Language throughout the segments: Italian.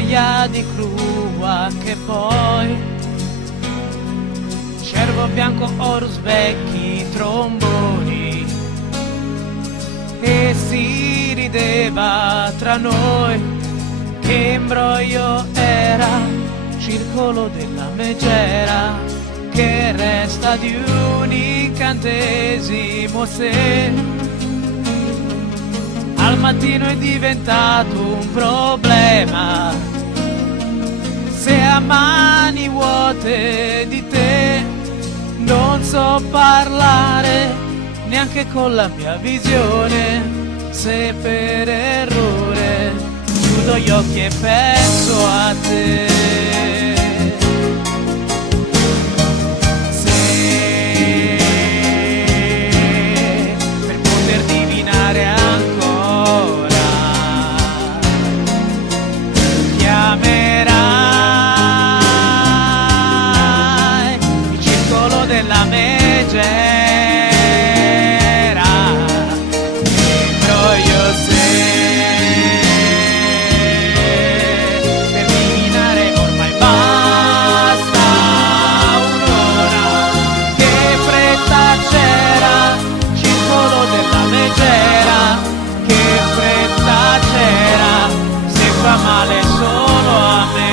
voglia di clou anche poi. Cervo bianco, oro, svecchi, tromboni, e si rideva tra noi. Che imbroglio era, circolo della megera, che resta di un incantesimo se al mattino è diventato un problema. Se a mani vuote di te non so parlare neanche con la mia visione, se per errore chiudo gli occhi e penso a te. La megera, imbroglio se per divinare ormai basta un'ora. Che fretta c'era, circolo della megera, che fretta c'era, se fa male solo a me.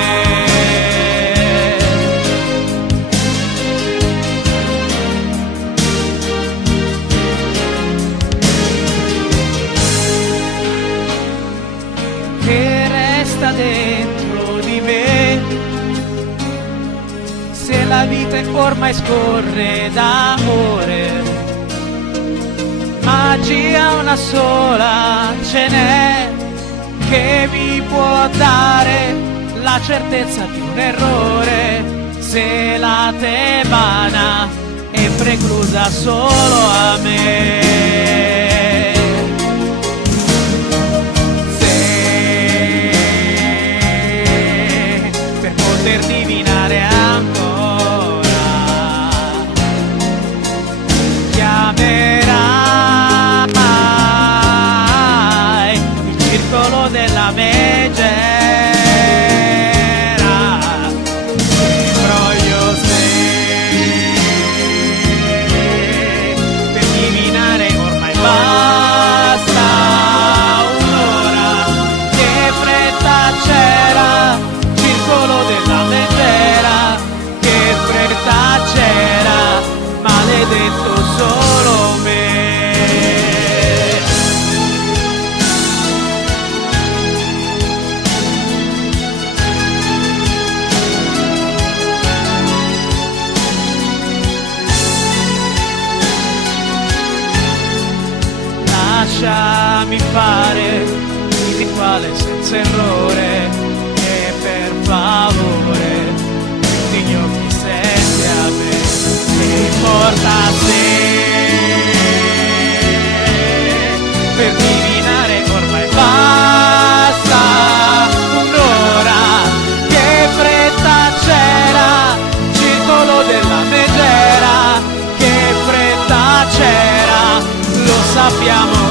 Che resta dentro di me, se la vita ormai scorre da ore. Magia una sola ce n'è, che mi può dare la certezza di un errore, se la tebana è preclusa solo a me. Per divinare ancora chiamerai il circolo della megera, imbroglio se per divinare ormai basta un'ora. Che fretta c'era, circolo della megera, che fretta c'era, maledetto solo me. Lasciami fare il rituale senza errore, e per favore chiudi gli occhi, senti a me, che importa a te. Per divinare ormai basta un'ora. Che fretta c'era, circolo della megera, che fretta c'era, lo sappiamo